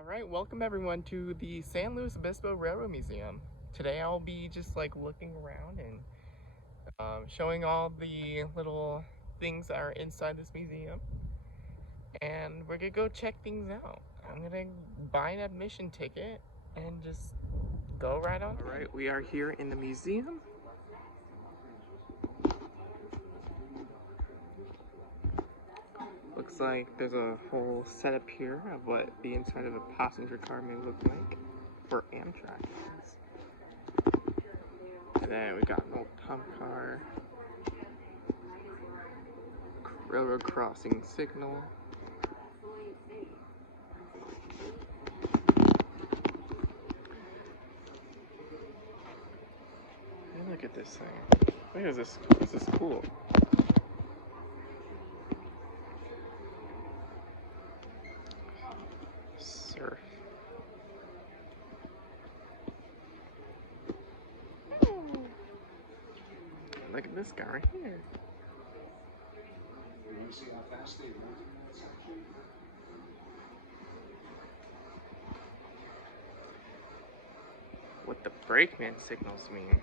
Alright, welcome everyone to the San Luis Obispo Railroad Museum. Today I'll be just like looking around and showing all the little things that are inside this museum. And we're gonna go check things out. I'm gonna buy an admission ticket and just go right on. Alright, we are here in the museum. Looks like there's a whole setup here of what the inside of a passenger car may look like for Amtrak. And then we got an old pump car, railroad crossing signal. And look at this thing. Look at this. This is cool. Surf. Look at this guy right here. What the brakeman signals mean.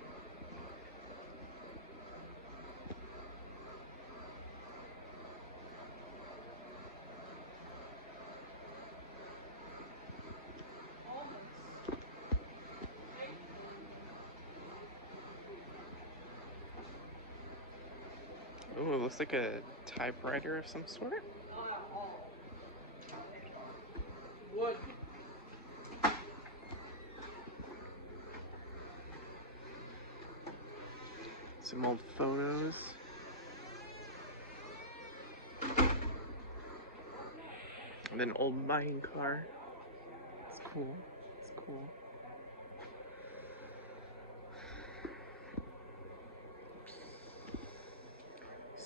Ooh, it looks like a typewriter of some sort. What? Some old photos. And then an old mining car. It's cool. It's cool.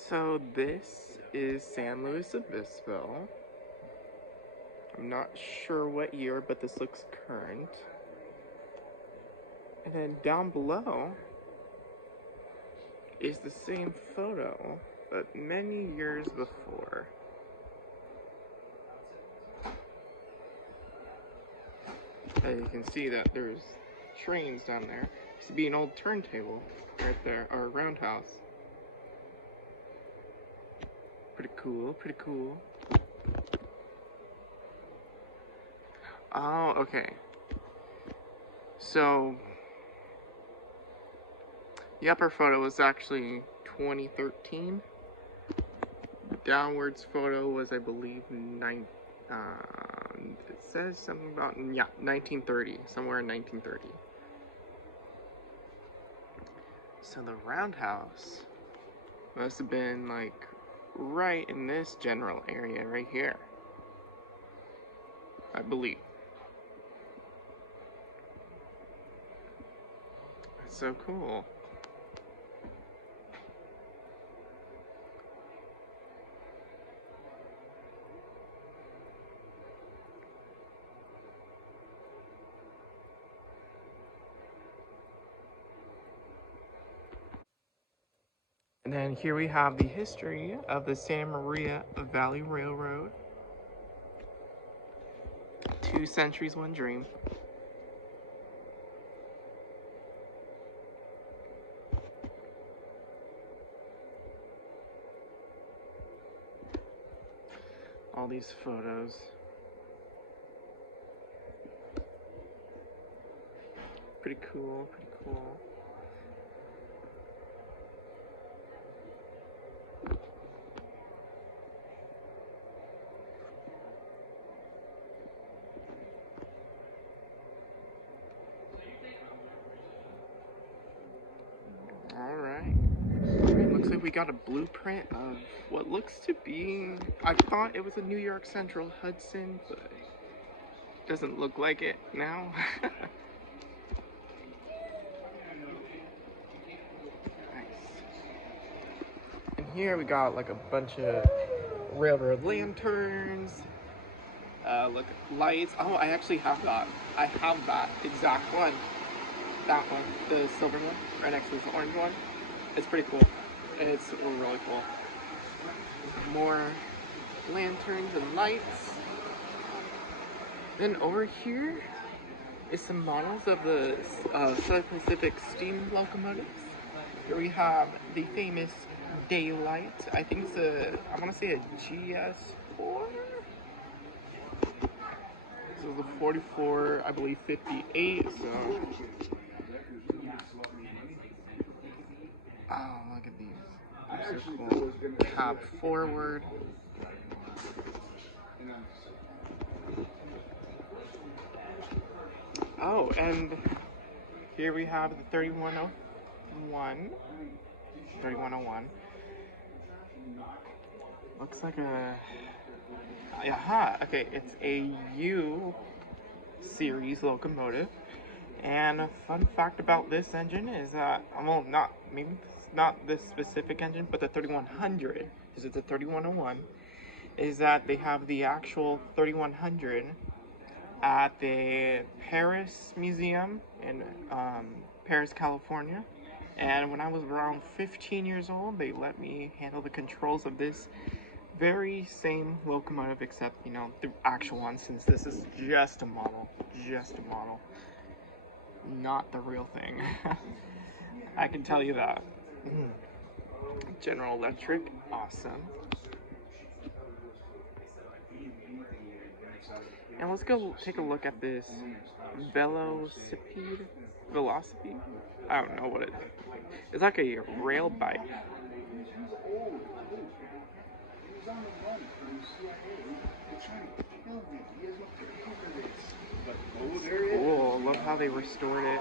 So this is San Luis Obispo. I'm not sure what year, but this looks current. And then down below is the same photo, but many years before. And you can see that there's trains down there. Used to be an old turntable right there, or a roundhouse. Pretty cool, pretty cool. Oh, okay. So, the upper photo was actually 2013. The downwards photo was, I believe, it says something about, 1930, somewhere in 1930. So the roundhouse must have been, like, right in this general area right here, I believe. That's so cool. And then here we have the history of the Santa Maria Valley Railroad. 2 centuries, one dream. All these photos. Pretty cool, pretty cool. Alright. Looks like we got a blueprint of what looks to be, I thought it was a New York Central Hudson, but it doesn't look like it now. And here we got like a bunch of railroad lanterns. Look, lights. Oh, I actually have that. I have that exact one. That one, the silver one, right next to this orange one. It's pretty cool. It's really cool. More lanterns and lights. Then over here is some models of the Southern Pacific steam locomotives. Here we have the famous Daylight. I think it's I want to say a GS4? This is the 44, I believe 58, so... Oh, look at these. They're so cool. Cab forward. Oh, and here we have the 3101. 3101. Looks like a... Aha! Okay, it's a U series locomotive. And a fun fact about this engine is that, well, maybe not this specific engine, but the 3100, is it the 3101, is that they have the actual 3100 at the Paris Museum in Paris, California. And when I was around 15 years old, they let me handle the controls of this very same locomotive, except, you know, the actual one, since this is just a model, not the real thing. I can tell you that. General Electric, awesome. And let's go take a look at this velocipede. I don't know what it is. It's like a rail bike. Cool, love how they restored it.